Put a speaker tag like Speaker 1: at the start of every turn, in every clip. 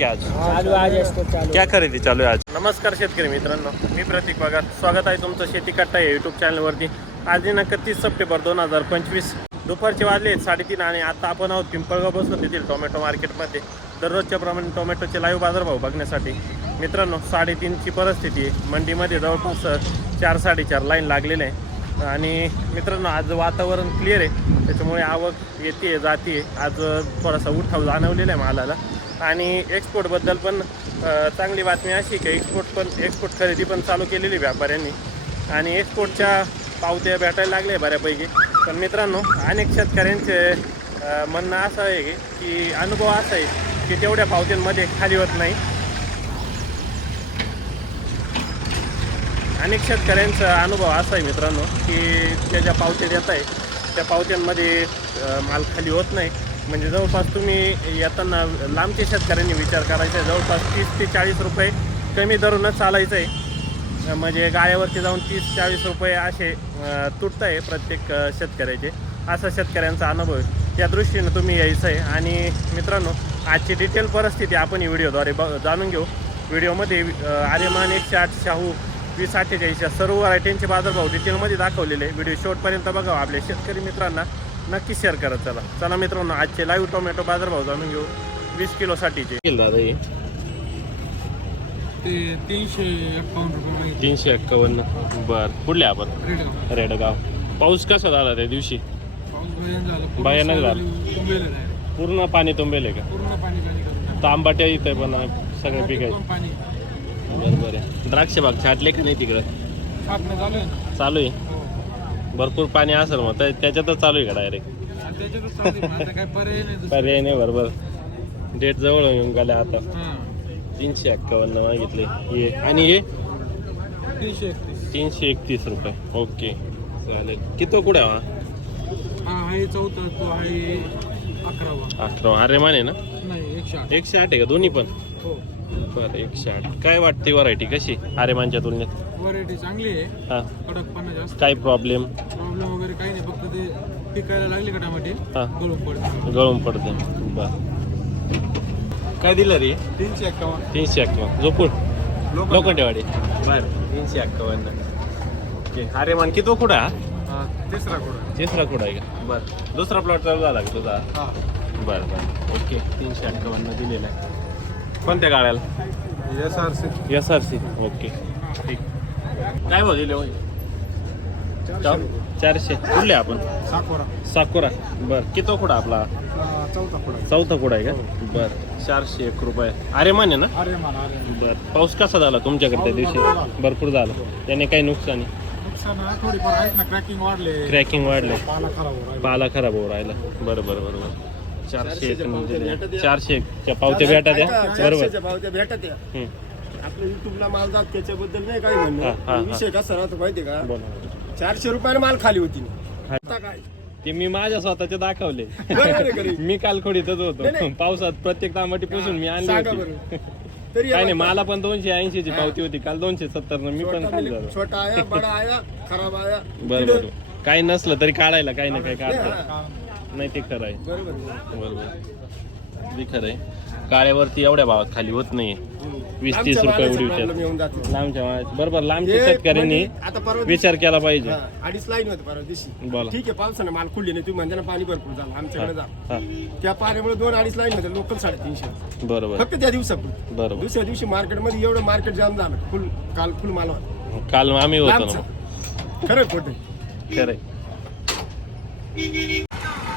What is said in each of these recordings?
Speaker 1: क्या आज?
Speaker 2: चालू आज असतो चालू.
Speaker 1: क्या खरेदी चालू आहे आज? नमस्कार शेतकरी मित्रांनो मी प्रतीक पगार स्वागत आहे तुमचं शेती कट्टा या यूट्यूब चॅनलवरती आज दिनांक तीस सप्टेंबर दोन हजार पंचवीस. दुपारचे वाजले आहेत साडेतीन आणि आता आपण आहोत पिंपळगाव बसलो तेथील टोमॅटो मार्केटमध्ये दररोजच्या प्रमाणे टोमॅटोचे लाईव्ह बाजारभाव बघण्यासाठी. मित्रांनो साडेतीनची परिस्थिती आहे. मंडीमध्ये जवळपास चार साडेचार लाईन लागलेले आहे. आणि मित्रांनो आज वातावरण क्लिअर आहे. त्याच्यामुळे आवक येते जाते. आज थोडासा उठाव जाणवलेला आहे मालाला. आणि एक्सपोर्टबद्दल पण चांगली बातमी अशी की एक्सपोर्ट पण एक्सपोर्ट खरेदी पण चालू केलेली व्यापाऱ्यांनी. आणि एक्सपोर्टच्या पावत्या भेटायला लागल्या बऱ्यापैकी. पण मित्रांनो अनेक शेतकऱ्यांचे म्हणणं असं आहे की- की अनुभव असा आहे की तेवढ्या पावत्यांमध्ये खाली होत नाही. अनेक शेतकऱ्यांचा अनुभव असा आहे मित्रांनो की त्या ज्या पावत्या देत आहे त्या पावत्यांमध्ये माल खाली होत नाही. म्हणजे जवळपास तुम्ही येताना लांबच्या शेतकऱ्यांनी विचार करायचा आहे. जवळपास तीस ते चाळीस रुपये कमी दरूनच चालायचं आहे म्हणजे गाळ्यावरती जाऊन तीस चाळीस रुपये असे तुटत आहे प्रत्येक शेतकऱ्याचे. असा शेतकऱ्यांचा अनुभव आहे. त्या दृष्टीनं तुम्ही यायचं आहे आणि मित्रांनो आजची डिटेल परिस्थिती आपण व्हिडिओद्वारे ब जाणून घेऊ. व्हिडिओमध्ये आर्यमान एकशे आठ शाहू वीस अठ्ठेचाळीस या सर्व व्हरायटींचे बाजारभाव डिटेलमध्ये दाखवलेले व्हिडिओ शेवटपर्यंत बघावा आपल्या शेतकरी मित्रांना नक्की शेअर करा चला. चला मित्रांनो आजचे लाईव्ह टोमॅटो बाजारभाव जाणून घेऊ. वीस किलोसाठीचे
Speaker 2: तीनशे एकावन्न रुपये
Speaker 1: तीनशे एक्कावन्न बर कुठले आपण?
Speaker 2: रेड
Speaker 1: रेडगाव. पाऊस कसा झाला त्या दिवशी? भयानक झाला.
Speaker 2: आहे
Speaker 1: पूर्ण पाणी तुंबेल का?
Speaker 2: पूर्ण पाणी पाणी करून
Speaker 1: तांबाट्या इथे पण सगळे पिकाय
Speaker 2: पूर्ण पाणी
Speaker 1: बरोबर आहे द्राक्ष बाग छाटले का नाही तिकडं?
Speaker 2: चालू आहे
Speaker 1: आहे.
Speaker 2: हो.
Speaker 1: भरपूर पाणी असेल मग त्या- त्याच्यातच चालू आहे का डायरेक्ट
Speaker 2: आणि त्याच्यातच चालू आहे. आता काय पर्याय नाही दुसरा.
Speaker 1: पर्याय नाही बरोबर. डेट जवळ येऊन गेल्या आता.
Speaker 2: हां
Speaker 1: तीनशे एक्कावन्न मागितले. हे आणि हे?
Speaker 2: तीनशे एकतीस
Speaker 1: तीनशे एकतीस रुपये. ओके. चालेल. किती कुठे हा
Speaker 2: हा? आहे चौथा तो आहे अकरावा.
Speaker 1: अठरा अरे माने ना?
Speaker 2: नाही एकशे आठ
Speaker 1: एकशे आठ आहे का? दोन्ही पण?
Speaker 2: हो.
Speaker 1: बरं एकशे आठ. काय वाटते व्हरायटी कशी? आरेमानच्या तुलनेत.
Speaker 2: व्हरायटी चांगली आहे.
Speaker 1: हां.
Speaker 2: कडकपणा जास्त.
Speaker 1: काय प्रॉब्लेम
Speaker 2: प्रॉब्लेम वगैरे काही नाही फक्त ते पिकायला लागले का टमाटे?
Speaker 1: हां.
Speaker 2: गळून पडतं.
Speaker 1: गळून पडते. बर. काय दिलं रे?
Speaker 2: तीनशे एक्कावन्न.
Speaker 1: तीनशे एक्कावन्न. जोपूर लोखंडेवाडी. बर तीनशे एक्कावन्न. ओके. आरेमान किती कुठं? हा
Speaker 2: हा तिसरा कोड
Speaker 1: तिसरा कुठं आहे का? बरं. दुसरा प्लॉट चालू झाला का तुझा?
Speaker 2: हा.
Speaker 1: बरं बरं. ओके. तीनशे अठ्ठावन्न दिलेला आहे. कोणत्या गाड्याला?
Speaker 2: S R C
Speaker 1: S R C okay. ठीक. काय भाव दिले चारशे. कुठले आपण?
Speaker 2: साकोरा.
Speaker 1: साकोरा. बरं. किती कुठं आपला?
Speaker 2: चौथा कोड
Speaker 1: चौथा कुठं आहे का? बरं. चारशे एक रुपये. अरे माने ना?
Speaker 2: अरे
Speaker 1: बरं. पाऊस कसा झाला तुमच्याकडे त्या दिवशी? भरपूर झाला. त्याने काही नुकसानी
Speaker 2: नुकसान आहे, थोडीफार आहेत ना क्रॅकिंग वाढले.
Speaker 1: क्रॅकिंग वाढलं.
Speaker 2: पाला खराब हो राहिला.
Speaker 1: पाला खराब होऊ राहिला. बरं बरं बरोबर चारशे एक दिले. चारशे एकच्या पावत्या भेटा द्या. बरोबर.
Speaker 3: आपल्या युट्यूबला माल जात त्याच्याबद्दल नाही काही
Speaker 1: हा, हा,
Speaker 3: म्हणणं. विषय कसा राहतो माहिती का?
Speaker 1: बोला
Speaker 3: चारशे रुपयाला माल खाली होती. आता काय?
Speaker 1: ते मी माझ्या स्वतःचे दाखवले.
Speaker 3: आहे का?
Speaker 1: मी काल खोडीतच होतो.
Speaker 3: नाही.
Speaker 1: पावसात प्रत्येक तांबटी पुसून मी आणली
Speaker 3: सांगा
Speaker 1: होती.
Speaker 3: बरं. तरी
Speaker 1: काय नाही मला पण दोनशे ऐंशी ची पावती होती. काल दोनशे सत्तर मी पण
Speaker 3: छोटा
Speaker 1: खाली
Speaker 3: मिल-
Speaker 1: झालो.
Speaker 3: छोटा आया बडा आया खराब आया.
Speaker 1: बरं बरं. काही नसलं तरी काढायला काही ना काही
Speaker 3: हा,
Speaker 1: नाही ते खरं आहे.
Speaker 3: बरोबर.
Speaker 1: बरोबर. ते खरं आहे. काळ्यावरती एवढ्या भावात खाली होत नाही. वीस तीस रुपये
Speaker 3: problem
Speaker 1: विचार लांबच्या मालाचे- बरोबर लांबच्या शेतकऱ्यांनी
Speaker 3: म्हणजे
Speaker 1: विचार केला पाहिजे.
Speaker 3: अडीच लाईन होते परवा दिवशी.
Speaker 1: बोला.
Speaker 3: ठीक आहे पावसानं माल खुलली नाही. तुम्ही म्हणता ना पाणी भरपूर झालं. आमच्याकडे जा.
Speaker 1: हा
Speaker 3: त्या पाण्यामुळे दोन अडीच लाईन मध्ये लोकल साडेतीनशे.
Speaker 1: बरोबर.
Speaker 3: फक्त त्या दिवसापूर्वी
Speaker 1: बरोबर.
Speaker 3: दुसऱ्या दिवशी मार्केटमध्ये एवढं मार्केट जाम झालं. फुल काल फुल माल होता.
Speaker 1: काल आम्ही होतो ना.
Speaker 3: लांबचं. खरं खोटं.
Speaker 1: खरंय.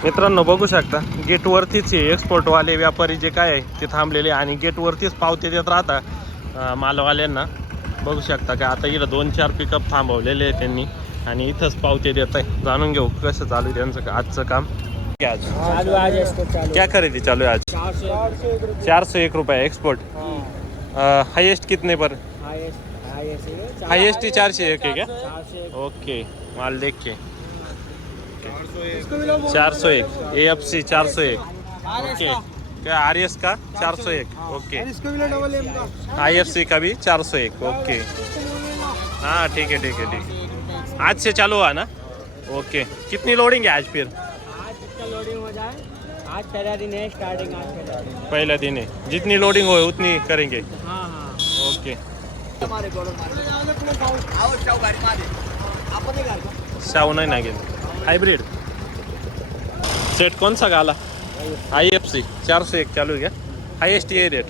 Speaker 1: मित्रांनो बघू शकता गेटवरतीच एक्सपोर्टवाले व्यापारी जे काय आहे ते थांबलेले आहे आणि गेटवरतीच पावते देत राहता मालवाल्यांना. बघू शकता का आता इथं दोन चार पिकअप थांबवलेले आहे त्यांनी आणि इथंच पावते देत आहे. जाणून घेऊ कसं चालू आहे त्यांचं का- आजचं काम. आज? क्या खरेदी चालू आहे आज?
Speaker 2: चारशे एक रुपये.
Speaker 1: एक्सपोर्ट हाईएस्ट कितने पर?
Speaker 2: हायेस्ट हायेस्ट
Speaker 1: ही चारशे एक है
Speaker 2: चारशे एक.
Speaker 1: ओके माल देख के. चार सौ एक ए एफ़ सी चार सौ एक ओके क्या आर एस का चार सौ एक ओके आई एफ़ सी का भी चार सौ एक ओके हाँ ठीक है ठीक है ठीक है आज से चालू हुआ ना ओके कितनी लोडिंग है आज फिर
Speaker 2: आज लोडिंग हो जाए आज पहला दिन है स्टार्टिंग आज पहला दिन
Speaker 1: पहला दिन है जितनी लोडिंग हो उतनी करेंगे
Speaker 2: हाँ हाँ
Speaker 1: ओके शाहू नाही ना गेलं हायब्रिड सेट कोणचा गाला? आय एफ सी चारशे एक चालू आहे का? हायेस्ट ए रेट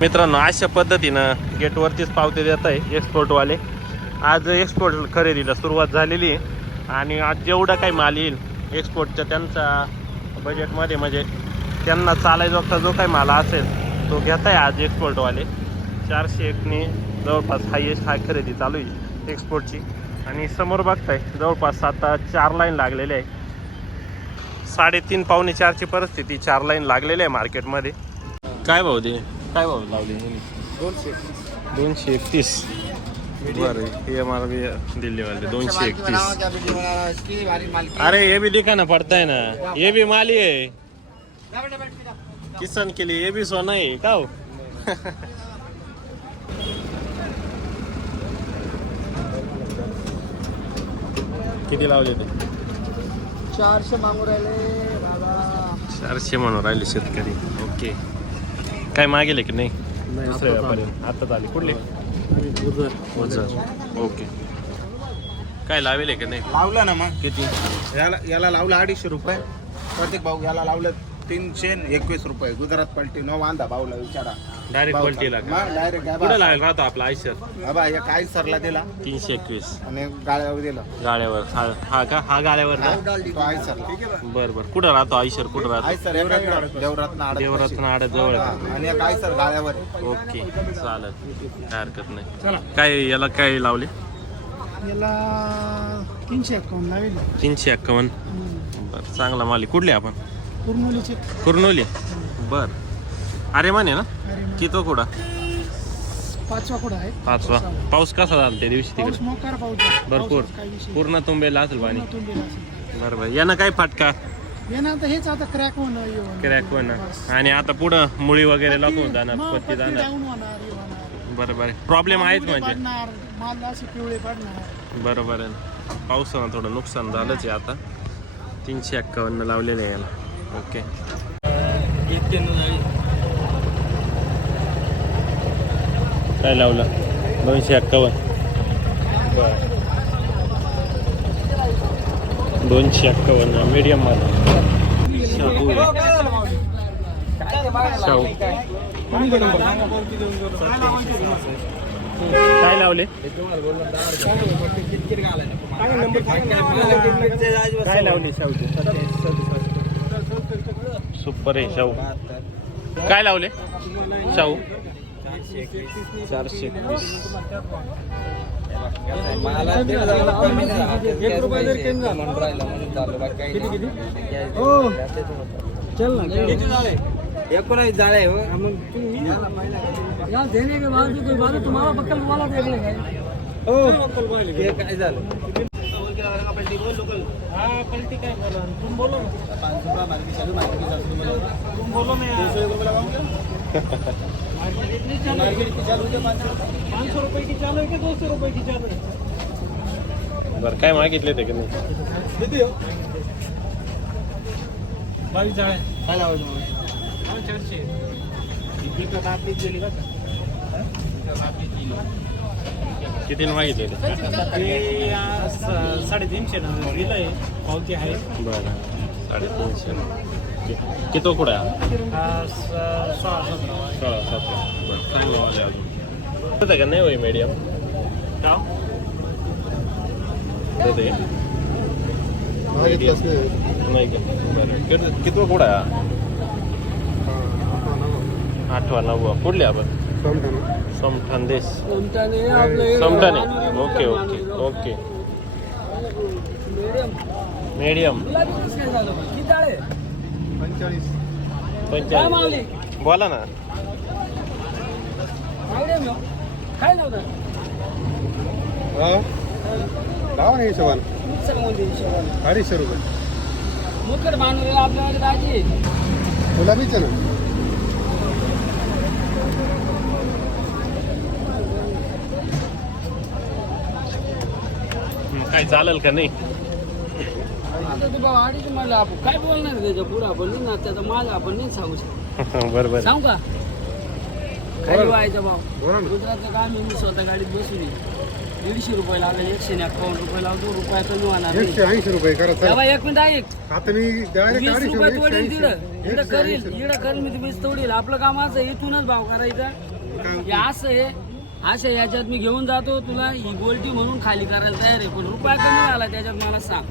Speaker 1: मित्रांनो अशा पद्धतीनं गेटवरतीच पावते देत आहे एक्सपोर्टवाले आज एक्सपोर्ट खरेदीला सुरुवात झालेली आहे. आणि आज जेवढा काही माल येईल एक्सपोर्टच्या त्यांचा बजेटमध्ये म्हणजे त्यांना चालायचा जो काही माल असेल तो घेत आहे आज एक्सपोर्टवाले चारशे एकने जवळपास हायेस्ट हाय खरेदी चालू आहे एक्सपोर्टची आणि समोर बघताय जवळपास आता चार लाईन लागलेले आहे. साडेतीन पावणे चारची परिस्थिती चार लाईन लागलेली आहे मार्केटमध्ये. काय भाऊ दे काय भाऊ लावले
Speaker 3: दोनशे.
Speaker 1: दोनशे एकतीस. बरं हे एम बी दिल्लीवाले दोनशे एकतीस. अरे ये भी दिखाना पड़ता है ना. ये भी माली है किसान के लिए ये भी सोना है का हो? किती लावले ते?
Speaker 2: चारशे मागू राहिले
Speaker 1: चारशे म्हणून राहिले शेतकरी. ओके. काय मागेले की नाही? दुसऱ्या व्यापारी. आता आले. कुठले? ओझर ओके. काय लावेले की नाही?
Speaker 4: लावलं ना मग.
Speaker 1: किती?
Speaker 4: याला याला लावलं अडीचशे रुपये. प्रत्येक भाऊ याला लावलं. तीनशे एकवीस रुपये. गुजरात पलटी नो वांदा भाऊला विचारा.
Speaker 1: डायरेक्ट क्वालिटीला का?
Speaker 4: डायरेक्ट
Speaker 1: कुठं लावेल राहतो आपला आयशर?
Speaker 4: बाबा या काय सरला दिला.
Speaker 1: तीनशे एकवीस.
Speaker 4: आणि गाळ्यावर दिला.
Speaker 1: गाड्यावर हा हा का? हा गाड्यावर ना
Speaker 4: तो सरला
Speaker 1: बर बर. कुठं राहतो आयशर? कुठं
Speaker 4: आय
Speaker 1: राहतो
Speaker 4: सर देवरत्न देवरत्न आडत
Speaker 1: देवरत्न आडत जवळ. का?
Speaker 4: आणि एक आय सर गाळ्यावर आहे.
Speaker 1: ओके चालत काय हरकत नाही. काय याला काय लावले?
Speaker 2: याला तीनशे अकाउंट लावेल.
Speaker 1: तीनशे एक्कावन्न बर चांगला माल आहे. कुठले आपण?
Speaker 2: पूर्णोलीचे
Speaker 1: कुर्नोली? बर. अरे माने ना? कितो कुडा
Speaker 2: पाचवा कुठं आहे?
Speaker 1: पाचवा. पाऊस कसा झाला त्या दिवशी तिकडे?
Speaker 2: मोकार पाऊस आहे.
Speaker 1: भरपूर. पूर्ण तुंबेला असेल पाणी. बरोबर यानं काय फाटका?
Speaker 2: ना आता हेच आता क्रॅक होणं होणं.
Speaker 1: क्रॅक होणार
Speaker 2: बस.
Speaker 1: आणि आता पुढं मुळी वगैरे लागून जाणार पत्ती जाणार. बरोबर प्रॉब्लेम
Speaker 2: मुळे
Speaker 1: म्हणजे. बरोबर आहे पावसानं थोडं नुकसान झालंच आहे आता. तीनशे एक्कावन्न लावलेले आहे याला. ओके. काय लावलं? दोनशे एक्कावन्न. दोनशे अठ्ठावन्न मीडियम माल शाहू शाहू काय लावले? काय लावले शाहू? सुपर आहे शाहू. काय लावले? शाहू. चारशे एकवीस.
Speaker 2: एकोणावीस जाळे हो. यार देने के बाद भी कोई बात है. तुम्हारा बक्कल वाला काय हाँ पलटी बोला तुम बोलो ना तुम बोलो मार्केट इतनी चालू है पाँच सौ की चालू है दो सौ की चालू है
Speaker 1: बरं काय मागितले ते की नाही?
Speaker 2: बावीस जाळे काय लावायचं चारशे इकडं आपली गेली
Speaker 1: किती मागितले ते?
Speaker 2: साडेतीनशे ना दिलंय. पावती आहे.
Speaker 1: बरं. साडेतीनशे. ओके. किती कुठं आहे?
Speaker 2: सहा सतरा.
Speaker 1: सोळा सतरा. बरं. चांगलं वाले अजून. होतं का? नाही होई मीडियम होते
Speaker 3: मागितलंच नाही.
Speaker 1: नाही. का बरं. किती किती कुठं आहे? आठवा नववा. कुठले आपण?
Speaker 3: समजा.
Speaker 1: समठांदेश
Speaker 2: समटाने
Speaker 1: समठाने ओके ओके ओके. मीडियम.
Speaker 3: पंचेचाळीस.
Speaker 1: बोला ना.
Speaker 2: काय नव्हतं
Speaker 3: हा? ना हिशोबानं. अडीचशे रुपये.
Speaker 2: मुकट मानून आपल्याला दाजी.
Speaker 3: गुलाबीचे ना.
Speaker 1: काय चालेल का नाही?
Speaker 2: काय बोलणार त्याच्या पुढे? आपण नाही ना त्याचा माल आपण नाही सांगू शकतो.
Speaker 1: बरोबर
Speaker 2: सांगू का? खाली व्हायचा भाऊ गुजरातचं काम आहे, मी स्वतः गाडीत बसून. दीडशे रुपये लागले एकशे एकावन्न रुपये लावतो रुपया कमी होणार नाही.
Speaker 3: एकशे ऐंशी रुपये करा
Speaker 2: एक मिनिट ऐक
Speaker 3: आता मी डायरेक्ट
Speaker 2: वीस
Speaker 3: अडीचशे
Speaker 2: रुपयात
Speaker 3: एकशे
Speaker 2: वडील
Speaker 3: ऐंशी.
Speaker 2: तिकडं इकडं करील इकडं करील मी तुम्ही तोडील आपलं काम असं आहे, इथूनच भाव करायचा. हे असं आहे असं याच्यात मी घेऊन जातो. तुला ही गोल्टी म्हणून खाली करायला तयार आहे. पण रुपया कमी झाला त्याच्यात मला सांग.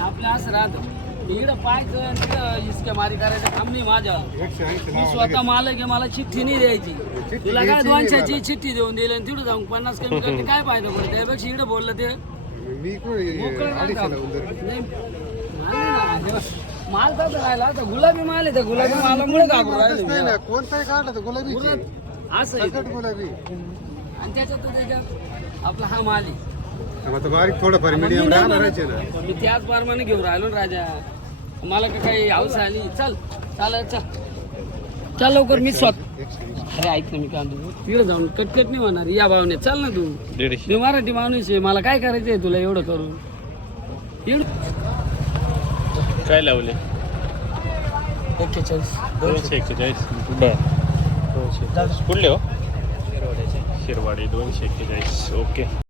Speaker 2: आपलं असं राहतं. इकडं पाहायचं तिकडं इस्क्या मारी करायचं काम नाही माझ्या मी स्वतः मालक आहे मला चिठ्ठी नाही द्यायची. तुला काय दोनशेची चिठ्ठी देऊन दिली आणि तिकडे जाऊन पन्नास कमी करते. काय फायदा पडतो? त्यापेक्षा इकडे बोललं ते. माल तर राहिला. गुलाबी माल आहे. त्या गुलाबी मालामुळे
Speaker 3: कोणताही काढला गुलाबी
Speaker 2: असं आहे ते.
Speaker 3: गुलाबी.
Speaker 2: आणि त्याच्यात तर त्याच्यात आपला हा माल आहे.
Speaker 3: आता बारीक थोडंफार
Speaker 2: मग मी
Speaker 3: मीडियम
Speaker 2: नाही
Speaker 3: राहणारच आहे ना
Speaker 2: म्हणत. मी त्याच प्रमाणे घेऊन राहिलो ना राजा. मला का काही हौस आली. चल चाल चल. चल लवकर मी स्वतः
Speaker 3: एकशे
Speaker 2: अरे ऐक ना मी काय म्हणतो तिकडे जाऊन कटकट नाही होणार. या भावने चल ना तू.
Speaker 1: दीडशे.
Speaker 2: मी मराठी माणूस आहे. मला काय करायचंय तुला एवढं करून? एवढं
Speaker 1: काय लावले?
Speaker 2: एक्केचाळीस.
Speaker 1: दोनशे एक्केचाळीस. बर. दोनशे कुठले हो? शिरवाडी दोनशे एक्केचाळीस. ओके.